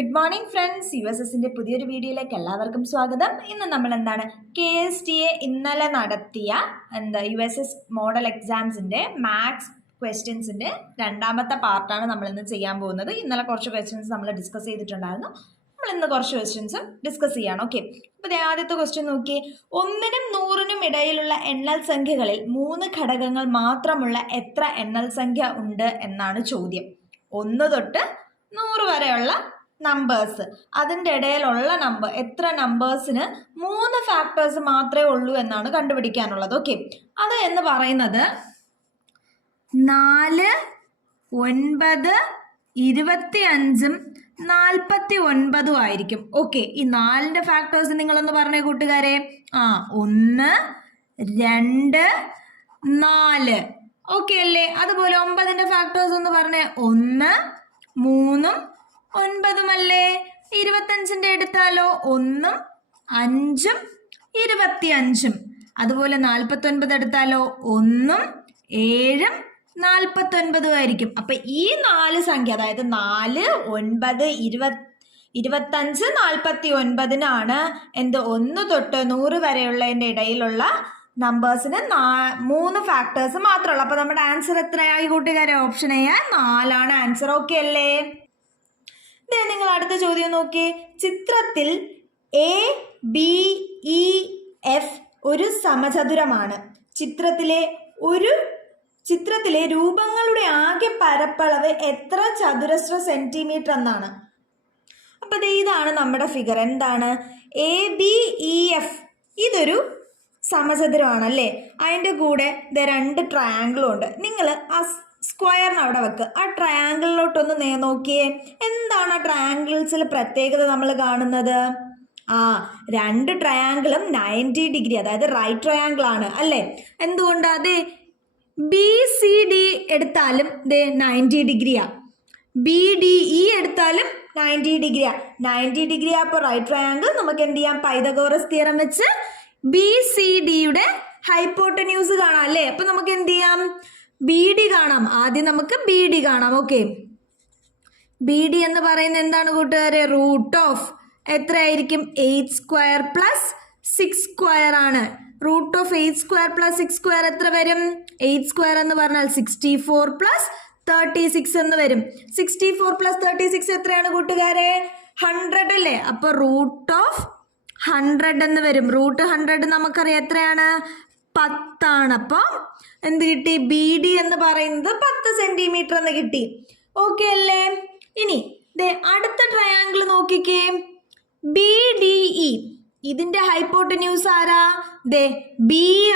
Good morning friends, USSന്റെ പുതിയൊരു വീഡിയോയിലേക്ക് എല്ലാവർക്കും സ്വാഗതം. ഇന്ന് നമ്മൾ KSTA ഇന്നലെ നടത്തിയ USS മോഡൽ എക്സാംസിൻ്റെ മാത്സ് ക്വസ്റ്റ്യൻസിൻ്റെ രണ്ടാമത്തെ പാർട്ടാണ് നമ്മളിന്ന് ചെയ്യാൻ പോകുന്നത്. ഇന്നലെ കുറച്ച് ക്വസ്റ്റ്യൻസ് നമ്മൾ ഡിസ്കസ് ചെയ്തിട്ടുണ്ടായിരുന്നു. നമ്മളിന്ന് കുറച്ച് ക്വസ്റ്റ്യൻസ് ഡിസ്കസ് ചെയ്യണം. ഓക്കെ, അപ്പോൾ ആദ്യത്തെ ക്വസ്റ്റ്യൻ നോക്കി. 1നും 100നും ഇടയിലുള്ള എണ്ണൽ സംഖ്യകളിൽ 3 ഘടകങ്ങൾ മാത്രമുള്ള എത്ര എണ്ണൽ സംഖ്യ ഉണ്ട് എന്നാണ് ചോദ്യം. 1 തൊട്ട് 100 വരെയുള്ള നമ്പേഴ്സ്, അതിൻ്റെ ഇടയിലുള്ള നമ്പർ എത്ര നമ്പേഴ്സിന് 3 ഫാക്ടേഴ്സ് മാത്രമേ ഉള്ളൂ എന്നാണ് കണ്ടുപിടിക്കാനുള്ളത്. ഓക്കെ, അത് എന്ന് പറയുന്നത് 4, 9, 25, 49 ആയിരിക്കും. ഓക്കെ, ഈ 4ന്റെ ഫാക്ടേഴ്സ് നിങ്ങളൊന്ന് പറഞ്ഞേ കൂട്ടുകാരെ. 1, 2, 4. ഓക്കെ അല്ലേ? അതുപോലെ 9ന്റെ ഫാക്ടേഴ്സ് ഒന്ന് പറഞ്ഞേ. 1, 3, 9 അല്ലേ? 25ന്റെ എടുത്താലോ? 1, 5, 25. അതുപോലെ 49 എടുത്താലോ? 1, 7, 49 ആയിരിക്കും. അപ്പൊ ഈ 4 സംഖ്യ, അതായത് 4, 9, 25, 49 1 തൊട്ട് 100 വരെയുള്ളതിൻ്റെ ഇടയിലുള്ള നമ്പേഴ്സിന് 3 ഫാക്ടേഴ്സ് മാത്രമുള്ളൂ. അപ്പൊ നമ്മുടെ ആൻസർ എത്രയായി കൂട്ടുകാരെ? Option A 4 answer. ഓക്കെ അല്ലേ? നിങ്ങൾ അടുത്ത ചോദ്യം നോക്കി. ചിത്രത്തിൽ ABEF ഒരു സമചതുരമാണ്. ചിത്രത്തിലെ രൂപങ്ങളുടെ ആകെ പരപ്പളവ് എത്ര ചതുരശ്ര സെന്റിമീറ്റർ എന്നാണ്. അപ്പൊ ഇതാണ് നമ്മുടെ ഫിഗർ. എന്താണ്? ABEF ഇതൊരു സമചതുരമാണ് അല്ലേ? അതിൻ്റെ കൂടെ 2 ട്രയാങ്കിളും ഉണ്ട്. നിങ്ങൾ ആ സ്ക്വയറിന് അവിടെ വെക്കുക. ആ ട്രയാങ്കിളിലോട്ടൊന്ന് നോക്കിയേ. എന്താണ് ആ ട്രയാങ്കിൾസിൽ പ്രത്യേകത നമ്മൾ കാണുന്നത്? 2 ട്രയാങ്കിളും 90 ഡിഗ്രി, അതായത് റൈറ്റ് ട്രയാങ്കിൾ ആണ് അല്ലേ? എന്തുകൊണ്ടാ? അതെ, BCD എടുത്താലും 90 ഡിഗ്രിയാ, BDE എടുത്താലും 90 ഡിഗ്രിയാ. 90 ഡിഗ്രി അപ്പോൾ റൈറ്റ് ട്രയാങ്കിൾ. നമുക്ക് എന്ത് ചെയ്യാം? പൈതഗോറസ് തിയറം വെച്ച് BCDയുടെ ഹൈപ്പോട്ടന്യൂസ് കാണാം അല്ലേ? അപ്പൊ നമുക്ക് എന്ത് ചെയ്യാം? BD കാണാം. ആദ്യം നമുക്ക് BD കാണാം. ഓക്കെ, BD എന്ന് പറയുന്നത് എന്താണ് കൂട്ടുകാരെ? റൂട്ട് ഓഫ് എത്രയായിരിക്കും? 8² + 6² ആണ്. റൂട്ട് ഓഫ് 8² + 6² എത്ര വരും? 8² എന്ന് പറഞ്ഞാൽ 64 + 36 എന്ന് വരും. 64 + 36 എത്രയാണ് കൂട്ടുകാരെ? 100 അല്ലേ? അപ്പൊ റൂട്ട് ഓഫ് 100 എന്ന് വരും. റൂട്ട് 100 നമുക്കറിയാം എത്രയാണ്? 10 ആണ്. അപ്പം എന്ത് കിട്ടി? BD എന്ന് പറയുന്നത് 10 സെന്റിമീറ്റർ എന്ന് കിട്ടി. ഓക്കെ അല്ലേ? ഇനി അടുത്ത ട്രയാങ്കിൾ നോക്കിക്കേ. BDE ഇതിന്റെ ഹൈപ്പോട്ടന്യൂസ് ആരാ? B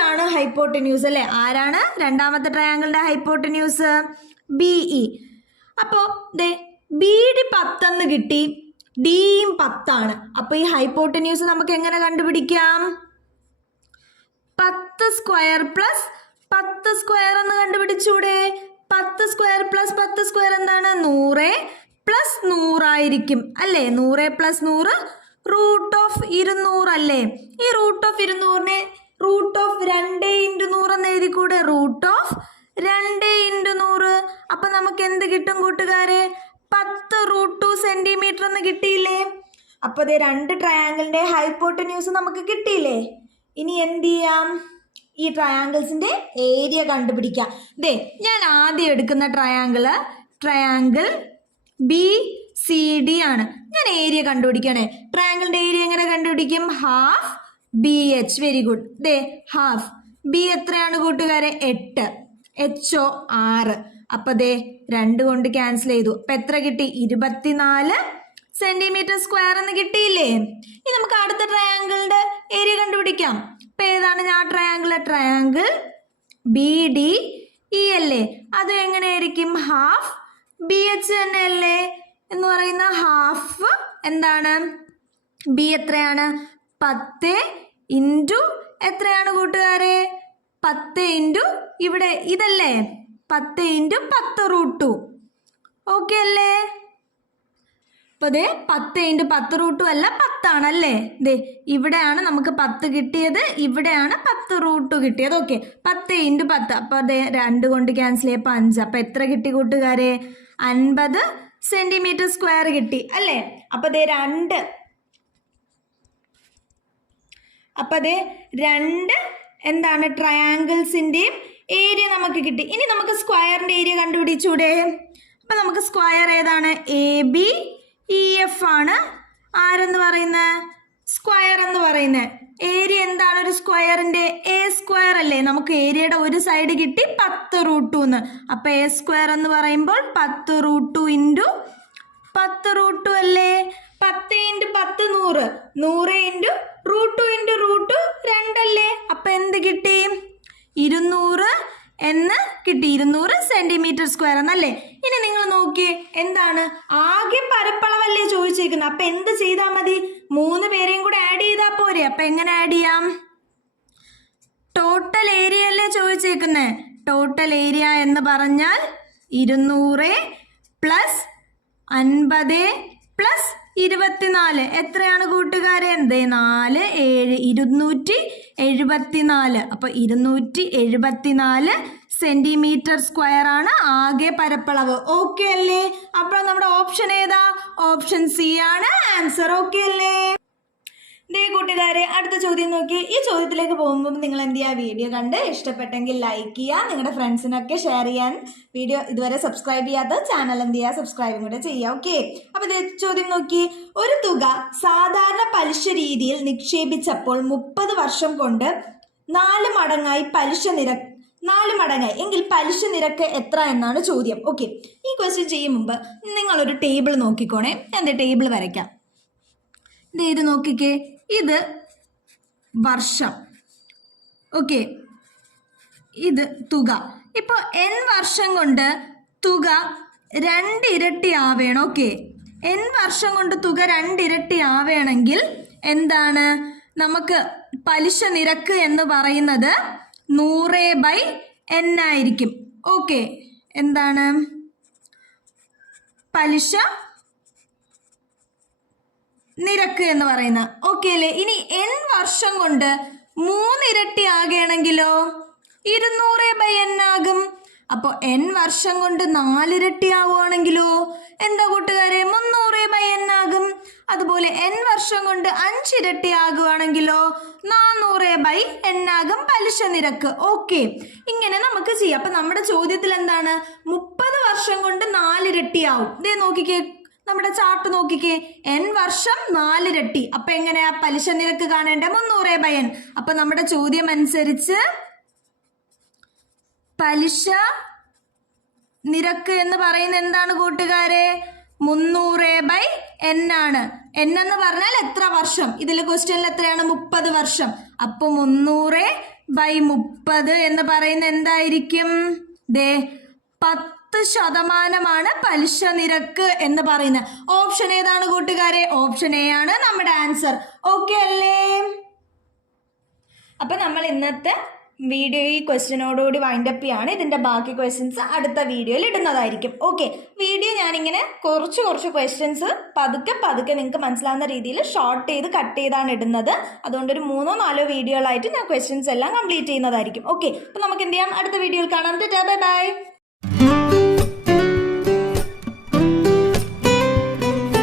ആണ് ഹൈപ്പോട്ടന്യൂസ് അല്ലേ? ആരാണ് രണ്ടാമത്തെ ട്രയാങ്കിളിന്റെ ഹൈപ്പോട്ടന്യൂസ്? BE. അപ്പോ BD 10 എന്ന് കിട്ടി, Dയും 10 ആണ്. അപ്പൊ ഈ ഹൈപ്പോട്ടന്യൂസ് നമുക്ക് എങ്ങനെ കണ്ടുപിടിക്കാം? 10² + 10² എന്ന് കണ്ടുപിടിച്ചൂടെ? 10² + 10² എന്താണ്? 100 + 100 ആയിരിക്കും അല്ലേ? 100 + 100 റൂട്ട് ഓഫ് 200 അല്ലേ? ഈ റൂട്ട് ഓഫ് 200നെ റൂട്ട് ഓഫ് 2 × 100 എന്ന് എഴുതിക്കൂടെ? Root of 2 × 100. അപ്പൊ നമുക്ക് എന്ത് കിട്ടും കൂട്ടുകാരെ? 10 √2 സെന്റിമീറ്റർ എന്ന് കിട്ടിയില്ലേ? അപ്പൊ 2 ട്രയാങ്കിളിന്റെ ഹൈപ്പോട്ടന്യൂസ് നമുക്ക് കിട്ടിയില്ലേ? ഇനി എന്ത് ചെയ്യാം? ഈ ട്രയാങ്കിൾസിന്റെ ഏരിയ കണ്ടുപിടിക്കാം. ഞാൻ ആദ്യം എടുക്കുന്ന ട്രയാങ്കിൾ BCD ആണ്. ഞാൻ ഏരിയ കണ്ടുപിടിക്കണേ. ട്രയാങ്കിളിന്റെ ഏരിയ എങ്ങനെ കണ്ടുപിടിക്കും? Half BH. Very good. Half B എത്രയാണ് കൂട്ടുകാരെ? 8, HO 6. അപ്പൊ 2 കൊണ്ട് ക്യാൻസൽ ചെയ്തു. അപ്പൊ എത്ര കിട്ടി? 24 സെന്റിമീറ്റർ സ്ക്വയർ എന്ന് കിട്ടിയില്ലേ? ഇനി നമുക്ക് അടുത്ത ട്രയാങ്കിളിന്റെ ഏരിയ കണ്ടുപിടിക്കാം. അപ്പൊ ഏതാണ് ഞാൻ ട്രയാങ്കിൾ BDE അല്ലേ? അത് എങ്ങനെയായിരിക്കും? ഹാഫ് BH തന്നെ അല്ലേ? എന്ന് പറയുന്ന ഹാഫ് എന്താണ്? B എത്രയാണ്? 10 × എത്രയാണ് കൂട്ടുകാരെ? 10 × ഇവിടെ ഇതല്ലേ? 10 × 10 √2. ഓക്കെ അല്ലേ? അപ്പൊ 10 × 10 √2 അല്ല, 10 ആണല്ലേ? ഇവിടെയാണ് നമുക്ക് 10 കിട്ടിയത്, ഇവിടെയാണ് 10 √2 കിട്ടിയത്. ഓക്കെ, 10 × 10. അപ്പൊ 2 കൊണ്ട് ക്യാൻസൽ ചെയ്യപ്പോൾ 5. അപ്പൊ എത്ര കിട്ടി കൂട്ടുകാരെ? 50 സെന്റിമീറ്റർ സ്ക്വയർ കിട്ടി അല്ലേ? അപ്പൊ ദേ രണ്ട് എന്താണ് ട്രയാങ്കിൾസിന്റെയും ഏരിയ നമുക്ക് കിട്ടി. ഇനി നമുക്ക് സ്ക്വയറിന്റെ ഏരിയ കണ്ടുപിടിച്ചൂടെ? അപ്പൊ നമുക്ക് സ്ക്വയർ ഏതാണ്? ABEF ആണ് ആരെന്ന് പറയുന്നത്? സ്ക്വയർ എന്ന് പറയുന്നത്. ഏരിയ എന്താണ് ഒരു സ്ക്വയറിന്റെ? A സ്ക്വയർ അല്ലേ? നമുക്ക് ഏരിയയുടെ ഒരു സൈഡ് കിട്ടി 10√2 അപ്പൊ A സ്ക്വയർ എന്ന് പറയുമ്പോൾ 10√2 ഇൻറ്റു 10√2 അല്ലേ? 10 × 10 100, 100 ഇൻറ്റു √2 ഇൻറ്റു √2 2 അല്ലേ? അപ്പൊ എന്ത് കിട്ടി? 200 എന്ന് കിട്ടി. 200 സെന്റിമീറ്റർ സ്ക്വയർ എന്നല്ലേ? ഇനി നിങ്ങൾ നോക്കിയേ, എന്താണ് ആകെ പരപ്പളവല്ലേ ചോദിച്ചേക്കുന്നത്? അപ്പൊ എന്ത് ചെയ്താൽ മതി? 3 പേരെയും കൂടെ ആഡ് ചെയ്താൽ പോരെ? അപ്പൊ എങ്ങനെ ആഡ് ചെയ്യാം? ടോട്ടൽ ഏരിയ അല്ലേ ചോദിച്ചേക്കുന്നത്? ടോട്ടൽ ഏരിയ എന്ന് പറഞ്ഞാൽ 200 പ്ലസ് 50 പ്ലസ് 24 എത്രയാണ് കൂട്ടുകാരെ? 4 7 274. അപ്പൊ 274 സെന്റിമീറ്റർ സ്ക്വയർ ആണ് ആകെ പരപ്പളവ്. ഓക്കെ അല്ലേ? അപ്പോൾ നമ്മുടെ ഓപ്ഷൻ ഏതാ? ഓപ്ഷൻ സി ആണ് ആൻസർ. ഓക്കെ അല്ലേ? ദേ കൂട്ടുകാരെ, അടുത്ത ചോദ്യം നോക്കി. ഈ ചോദ്യത്തിലേക്ക് പോകുമ്പോൾ നിങ്ങൾ എന്ത് ചെയ്യുക? വീഡിയോ കണ്ട് ഇഷ്ടപ്പെട്ടെങ്കിൽ ലൈക്ക് ചെയ്യുക, നിങ്ങളുടെ ഫ്രണ്ട്സിനൊക്കെ ഷെയർ ചെയ്യാൻ. വീഡിയോ ഇതുവരെ സബ്സ്ക്രൈബ് ചെയ്യാത്ത ചാനൽ എന്ത് ചെയ്യുക? സബ്സ്ക്രൈബും കൂടെ ചെയ്യുക. ഓക്കെ. അപ്പോൾ ഇതേ ചോദ്യം നോക്കി. ഒരു തുക സാധാരണ പലിശ രീതിയിൽ നിക്ഷേപിച്ചപ്പോൾ 30 വർഷം കൊണ്ട് 4 മടങ്ങായി പലിശ നിരക്ക് 4 മടങ്ങായി എങ്കിൽ പലിശ നിരക്ക് എത്ര എന്നാണ് ചോദ്യം. ഓക്കെ. ഈ ക്വസ്റ്റ്യൻ ചെയ്യും മുമ്പ് നിങ്ങളൊരു ടേബിൾ നോക്കിക്കോണേ. ഞാൻ ടേബിൾ വരയ്ക്കാം. ഇത് നോക്കിക്കേ, ഇത് വർഷം. ഓക്കെ, ഇത് തുക. ഇപ്പോൾ n വർഷം കൊണ്ട് തുക 2 ഇരട്ടി ആവേണം. ഓക്കെ, n വർഷം കൊണ്ട് തുക 2 ഇരട്ടി ആവേണമെങ്കിൽ എന്താണ് നമുക്ക് പലിശ നിരക്ക് എന്ന് പറയുന്നത് 100/n ആയിരിക്കും. ഓക്കെ, എന്താണ് പലിശ നിരക്ക് എന്ന് പറയുന്നത്? ഓക്കെ അല്ലേ? ഇനി n വർഷം കൊണ്ട് 3 ഇരട്ടി ആകുകയാണെങ്കിലോ 200/n ആകും. അപ്പോൾ n വർഷം കൊണ്ട് 4 ഇരട്ടി ആവുകയാണെങ്കിലോ എന്താ കൂട്ടുകാരെ? 300/n ആകും. അതുപോലെ n വർഷം കൊണ്ട് 5 ഇരട്ടി ആകുകയാണെങ്കിലോ 400/n ആകും പലിശ നിരക്ക്. ഓക്കെ, ഇങ്ങനെ നമുക്ക് ചെയ്യാം. അപ്പൊ നമ്മുടെ ചോദ്യത്തിൽ എന്താണ്? 30 വർഷം കൊണ്ട് 4 ഇരട്ടി ആവും. ഇതേ നോക്കിക്കേ, നമ്മുടെ ചാർട്ട് നോക്കിക്കേ, n വർഷം 4 ഇരട്ടി. അപ്പൊ എങ്ങനെയാ പലിശ നിരക്ക് കാണേണ്ടത്? 300/n. അപ്പൊ നമ്മുടെ ചോദ്യം അനുസരിച്ച് പലിശ നിരക്ക് എന്ന് പറയുന്നത് എന്താണ് കൂട്ടുകാരെ? 300/n ആണ്. n എന്ന് പറഞ്ഞാൽ എത്ര വർഷം? ഇതിൽ ക്വസ്റ്റ്യനിൽ എത്രയാണ്? 30 വർഷം. അപ്പൊ 300/30 എന്ന് പറയുന്നത് എന്തായിരിക്കും? 10% പലിശ നിരക്ക് എന്ന് പറയുന്നത്. ഓപ്ഷൻ ഏതാണ് കൂട്ടുകാരെ? ഓപ്ഷൻ എ ആണ് നമ്മുടെ ആൻസർ. ഓക്കെ അല്ലേ? അപ്പൊ നമ്മൾ ഇന്നത്തെ വീഡിയോ ഈ ക്വസ്റ്റ്യനോടുകൂടി വൈൻഡപ്പ് ചെയ്യാണ്. ഇതിന്റെ ബാക്കി ക്വസ്റ്റ്യൻസ് അടുത്ത വീഡിയോയിൽ ഇടുന്നതായിരിക്കും. ഓക്കെ, വീഡിയോ ഞാനിങ്ങനെ കുറച്ച് ക്വസ്റ്റ്യൻസ് പതുക്കെ നിങ്ങൾക്ക് മനസ്സിലാവുന്ന രീതിയിൽ ഷോർട്ട് ചെയ്ത് കട്ട് ചെയ്താണ് ഇടുന്നത്. അതുകൊണ്ട് ഒരു 3-4 വീഡിയോകളായിട്ട് ഞാൻ ക്വസ്റ്റ്യൻസ് എല്ലാം കംപ്ലീറ്റ് ചെയ്യുന്നതായിരിക്കും. ഓക്കെ, അപ്പൊ നമുക്ക് എന്ത് ചെയ്യാം? അടുത്ത വീഡിയോയിൽ കാണാം. Bye bye.